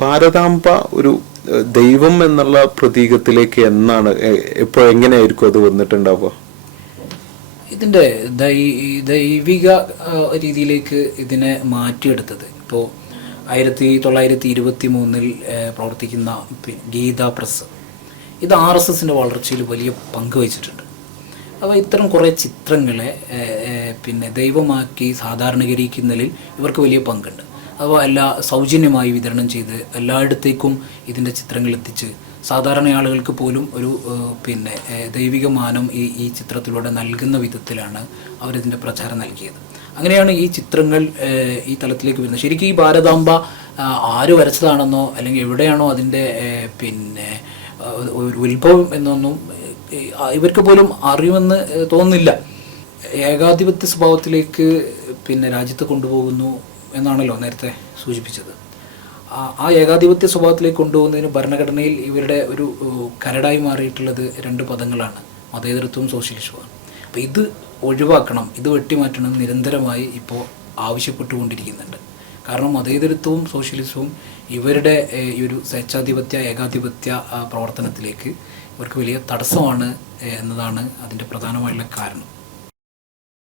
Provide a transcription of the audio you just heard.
ഭാരതാംബ ഒരു ദൈവം എന്നുള്ള പ്രതീകത്തിലേക്ക് എന്നാണ് ഇപ്പോൾ എങ്ങനെയായിരിക്കും അത് വന്നിട്ടുണ്ടാവുക? ഇതിന്റെ ദൈവിക രീതിയിലേക്ക് ഇതിനെ മാറ്റിയെടുത്തത്. ഇപ്പോൾ ആയിരത്തി തൊള്ളായിരത്തി ഇരുപത്തി മൂന്നിൽ പ്രവർത്തിക്കുന്ന ഗീത പ്രസ്. ഇത് ആർ എസ് എസിന്റെ വളർച്ചയിൽ വലിയ പങ്ക് വഹിച്ചിട്ടുണ്ട്. അപ്പോൾ ഇത്തരം കുറേ ചിത്രങ്ങളെ പിന്നെ ദൈവമാക്കി സാധാരണീകരിക്കുന്നതിൽ ഇവർക്ക് വലിയ പങ്കുണ്ട്. അപ്പോൾ എല്ലാ സൗജന്യമായി വിതരണം ചെയ്ത് എല്ലായിടത്തേക്കും ഇതിന്റെ ചിത്രങ്ങൾ എത്തിച്ച് സാധാരണ ആളുകൾക്ക് പോലും ഒരു പിന്നെ ദൈവിക മാനം ഈ ഈ ചിത്രത്തിലൂടെ നൽകുന്ന വിധത്തിലാണ് അവരിതിന്റെ പ്രചാരം നൽകിയത്. അങ്ങനെയാണ് ഈ ചിത്രങ്ങൾ ഈ തലത്തിലേക്ക് വരുന്നത്. ശരിക്കും ഈ ഭാരതാംബ ആര് വരച്ചതാണെന്നോ അല്ലെങ്കിൽ എവിടെയാണോ അതിന്റെ പിന്നെ ഒരു ഉത്ഭവം എന്നൊന്നും ഇവർക്ക് പോലും അറിയുമെന്ന് തോന്നുന്നില്ല. ഏകാധിപത്യ സ്വഭാവത്തിലേക്ക് പിന്നെ രാജ്യത്തെ കൊണ്ടുപോകുന്നു. എന്നാണല്ലോ നേരത്തെ സൂചിപ്പിച്ചത്. ആ- ഏകാധിപത്യ സ്വഭാവത്തിലേക്ക് കൊണ്ടുപോകുന്നതിന് ഭരണഘടനയിൽ ഇവരുടെ ഒരു കരടായി മാറിയിട്ടുള്ളത് രണ്ട് പദങ്ങളാണ്. മതേതരത്വവും സോഷ്യലിസവും. അപ്പോൾ ഇത് ഒഴിവാക്കണം ഇത് വെട്ടിമാറ്റണം നിരന്തരമായി ഇപ്പോൾ ആവശ്യപ്പെട്ടുകൊണ്ടിരിക്കുന്നുണ്ട്. കാരണം മതേതരത്വവും സോഷ്യലിസവും ഇവരുടെ ഈ ഒരു സ്വേച്ഛാധിപത്യ ഏകാധിപത്യ പ്രവർത്തനത്തിലേക്ക് ഇവർക്ക് വലിയ തടസ്സമാണ് എന്നതാണ് അതിന്റെ പ്രധാനമായിട്ടുള്ള കാരണം.